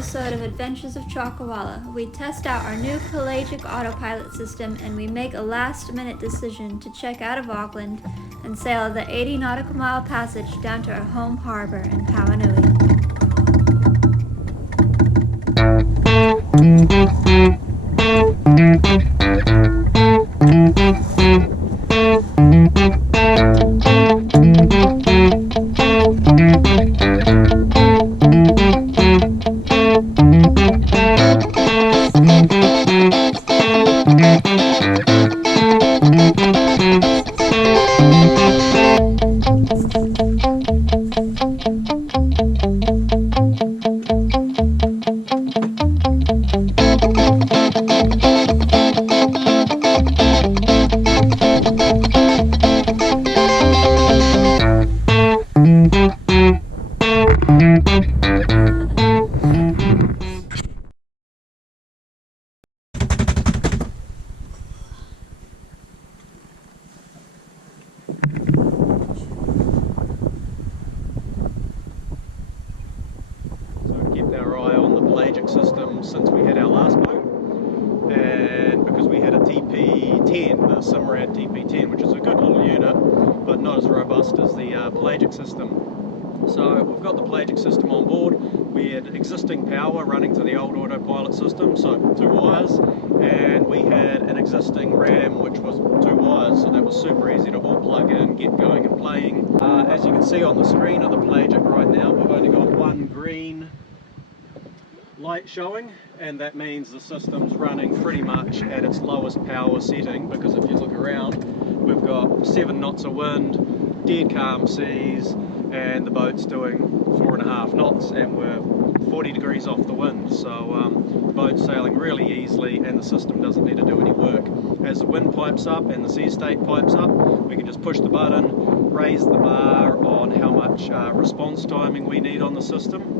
episode of Adventures of Chalkawalla. We test out our new pelagic autopilot system and we make a last-minute decision to check out of Auckland and sail the 80 nautical mile passage down to our home harbor in Pauanui. System since we had our last boat, and because we had a TP10, a Simrad TP10, which is a good little unit but not as robust as the pelagic system. So we've got the pelagic system on board. We had existing power running to the old autopilot system, so 2 wires, and we had an existing RAM which was 2 wires, so that was super easy to all plug in, get going and playing. As you can see on the screen of the pelagic right now, we've only got one green light showing, and that means the system's running pretty much at its lowest power setting, because if you look around, we've got 7 knots of wind, dead calm seas, and the boat's doing 4.5 knots, and we're 40 degrees off the wind, so the boat's sailing really easily and the system doesn't need to do any work. As the wind pipes up and the sea state pipes up, we can just push the button, raise the bar on how much response timing we need on the system,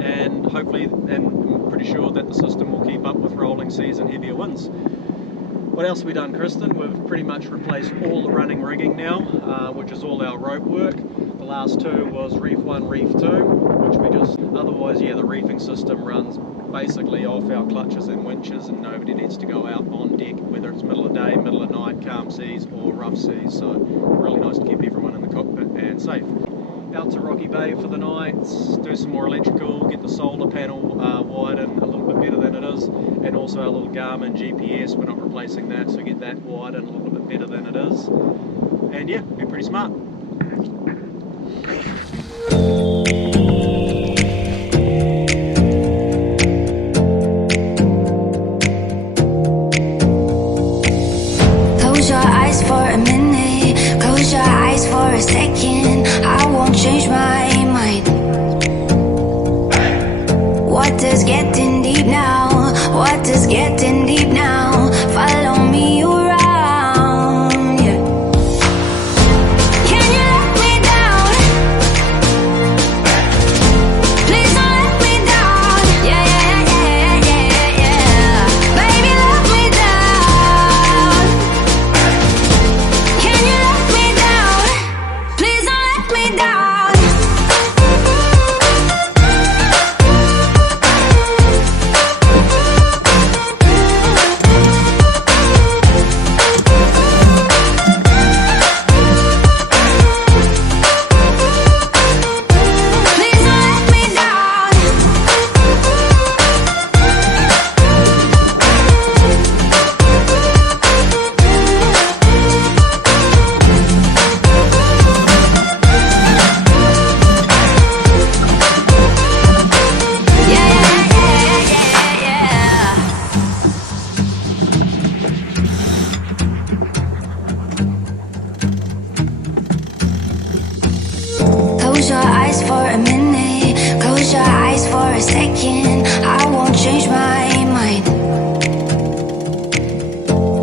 and hopefully, and I'm pretty sure that the system will keep up with rolling seas and heavier winds. What else have we done, Kristen? We've pretty much replaced all the running rigging now, which is all our rope work. The last 2 was Reef 1, Reef 2, which we just, otherwise, yeah, the reefing system runs basically off our clutches and winches, and nobody needs to go out on deck, whether it's middle of day, middle of night, calm seas or rough seas, so really nice to keep everyone in the cockpit and safe. Out to Rocky Bay for the night, do some more electrical, get the solar panel widened a little bit better than it is, and also our little Garmin GPS, we're not replacing that, so get that widened a little bit better than it is, and yeah, be pretty smart. Close your eyes for a minute, close your eyes for a second, I won't change my mind. Water's getting deep now, water's getting deep now, follow me around, yeah. Can you let me down? Please don't let me down, yeah, yeah, yeah, yeah, yeah. Baby, let me down. Can you let me down? Please don't let me down. Close your eyes for a minute, close your eyes for a second, I won't change my mind.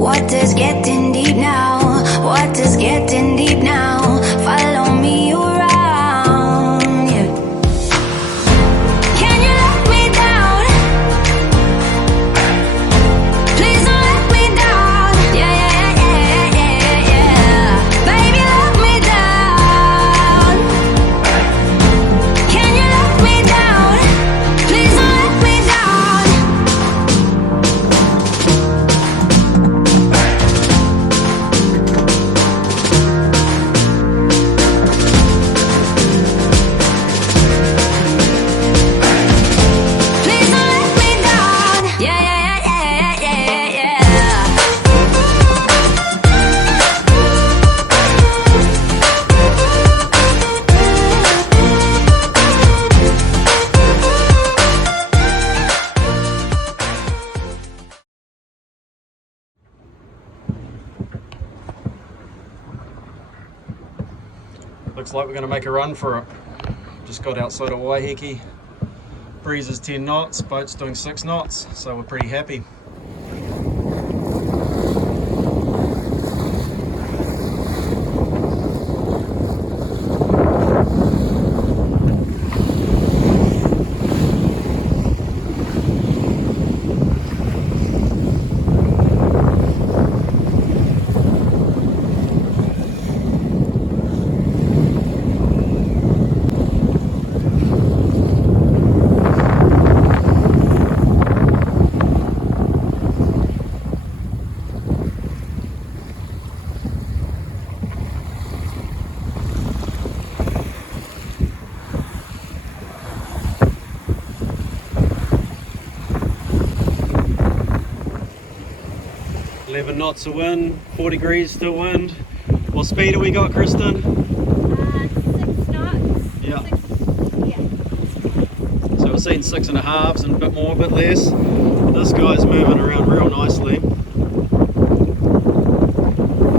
Water's getting deep now, water's getting deep now, follow me around, yeah. Can you let me down? Please don't let me down, yeah, yeah, yeah, yeah, yeah. Baby, let me down. Can you let me down? Please don't let Looks like we're going to make a run for it. Just got outside of Waiheke. Breeze is 10 knots, boat's doing 6 knots, so we're pretty happy. Knots of wind, 4 degrees to wind. What speed have we got, Kristen? 6 knots. Yeah. 6, yeah. So we're seeing 6.5s and a bit more, a bit less. This guy's moving around real nicely.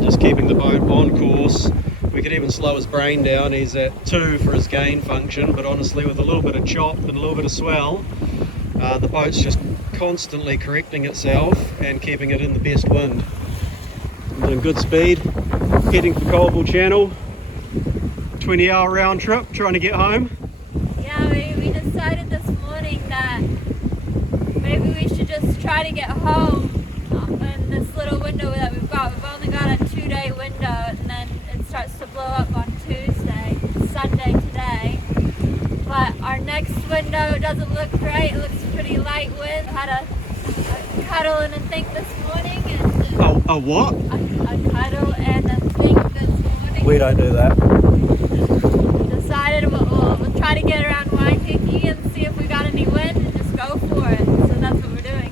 Just keeping the boat on course. We could even slow his brain down. He's at 2 for his gain function, but honestly with a little bit of chop and a little bit of swell, the boat's just constantly correcting itself and keeping it in the best wind. I'm doing good speed, heading for Colville Channel, 20-hour round trip, trying to get home. Yeah, we decided this morning that maybe we should just try to get home in this little window that we've got. We've only got a 2-day window, and then it starts to blow up on Tuesday, Sunday today. But our next window doesn't look great. It looks pretty light wind. Had a cuddle and a think this morning. And A what? a cuddle and a think this morning. We don't do that. Decided we'll try to get around Waiheke and see if we got any wind and just go for it. So that's what we're doing.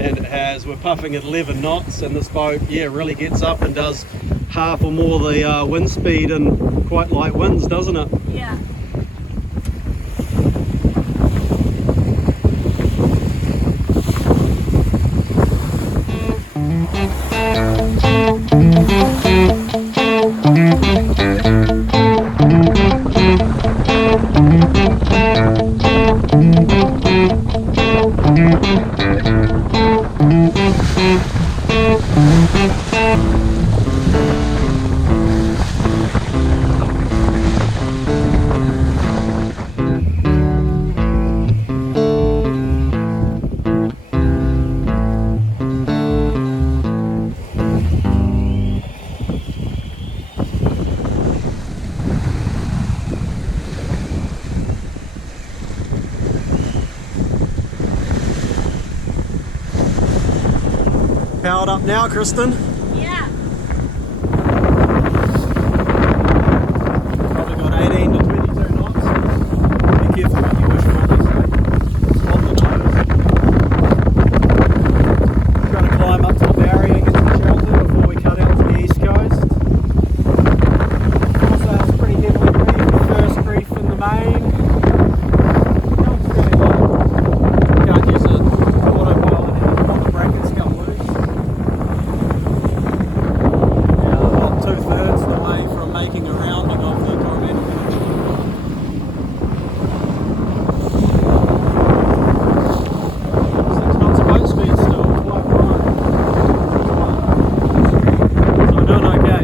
And it has, we're puffing at 11 knots, and this boat, yeah, really gets up and does half or more the wind speed in quite light winds, doesn't it? Yeah. Powered up now, Kristen. Yeah. Probably got 18 to 22 knots. Be careful what you wish for, they say. On the nose. Trying to climb up to the barrier, get some shelter before we cut out to the east coast. Also, it's pretty heavily reefed. First reef in the main. It's really low. Can't use it autopilot here. All the brackets come loose. About 2/3 the way from making a rounding of the Coromandel Peninsula. 6 knots of boat speed still, quite right. So we're doing okay.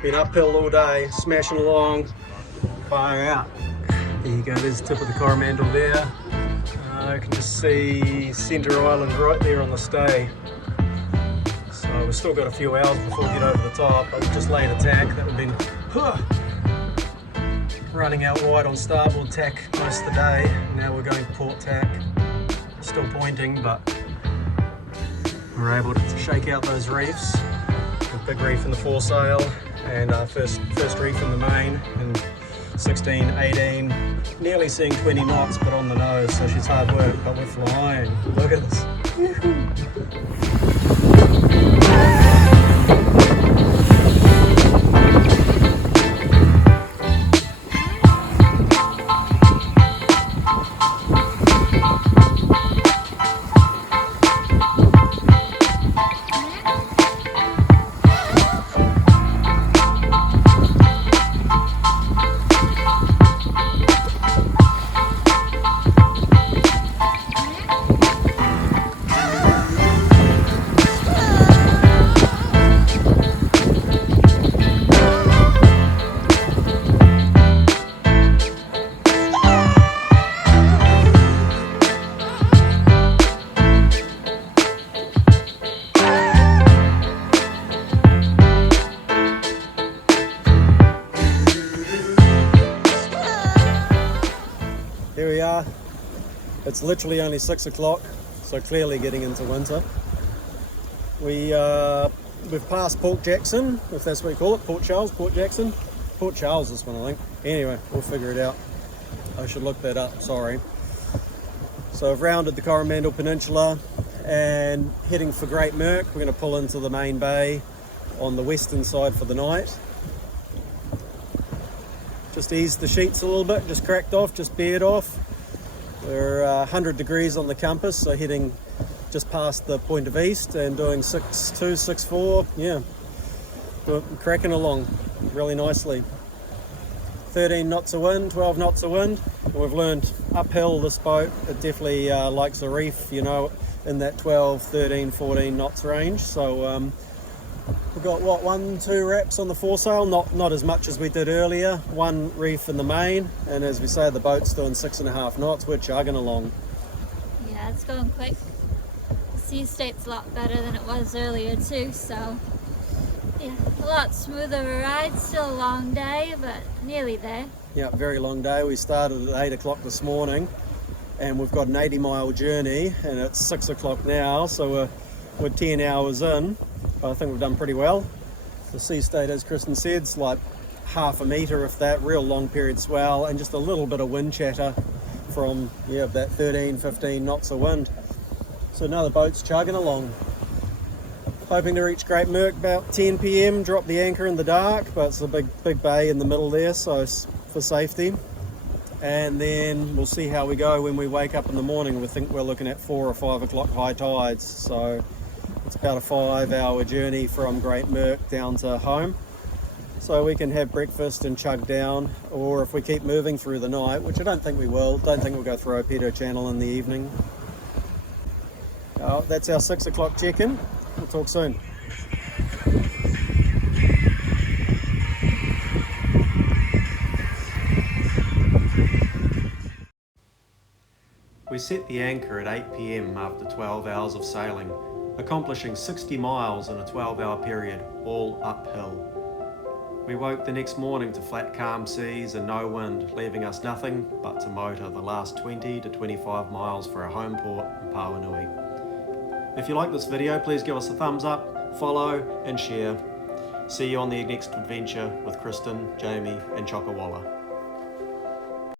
Been uphill all day, smashing along, far out. There you go, there's the tip of the Coromandel there. You can just see Centre Island right there on the stay. So we've still got a few hours before we get over the top, but we've just laid a tack that we've been running out wide on starboard tack most of the day. Now we're going port tack. Still pointing, but we're able to shake out those reefs. A big reef in the foresail and first reef in the main, and 16, 18, nearly seeing 20 knots, but on the nose, so she's hard work, but we're flying. Look at this. It's literally only 6 o'clock, so clearly getting into winter. We've passed Port Jackson, if that's what you call it, Port Charles, Port Jackson. Port Charles this one, I think. Anyway, we'll figure it out. I should look that up, sorry. So I've rounded the Coromandel Peninsula and heading for Great Murk. We're going to pull into the main bay on the western side for the night. Just eased the sheets a little bit, just cracked off, just bared off. We're 100 degrees on the compass, so heading just past the point of east and doing 6.2, 6.4, yeah. We're cracking along really nicely. 13 knots of wind, 12 knots of wind. And we've learned uphill this boat, it definitely likes a reef, you know, in that 12, 13, 14 knots range. So we've got what, 1-2 wraps on the foresail, not as much as we did earlier. One reef in the main, and as we say, the boat's doing 6.5 knots. We're chugging along. Yeah, it's going quick. The sea state's a lot better than it was earlier too, so yeah, a lot smoother of a ride. Still a long day, but nearly there. Yeah, very long day. We started at 8 o'clock this morning, and we've got an 80-mile journey, and it's 6 o'clock now, so we're 10 hours in. I think we've done pretty well. The sea state, as Kristen said, is like half a metre, if that, real long period swell, and just a little bit of wind chatter from, yeah, that 13, 15 knots of wind. So now the boat's chugging along. Hoping to reach Great Murk about 10 p.m, drop the anchor in the dark, but it's a big bay in the middle there, so it's for safety. And then we'll see how we go when we wake up in the morning. We think we're looking at 4 or 5 o'clock high tides, so it's about a 5-hour journey from Great Murk down to home. So we can have breakfast and chug down, or if we keep moving through the night, which I don't think we will, don't think we'll go through Opedo Channel in the evening. That's our 6 o'clock check-in. We'll talk soon. We set the anchor at 8 p.m. after 12 hours of sailing, accomplishing 60 miles in a 12-hour period, all uphill. We woke the next morning to flat calm seas and no wind, leaving us nothing but to motor the last 20 to 25 miles for our home port in Pawanui. If you like this video, please give us a thumbs up, follow and share. See you on the next adventure with Kristen, Jamie and Chokawalla.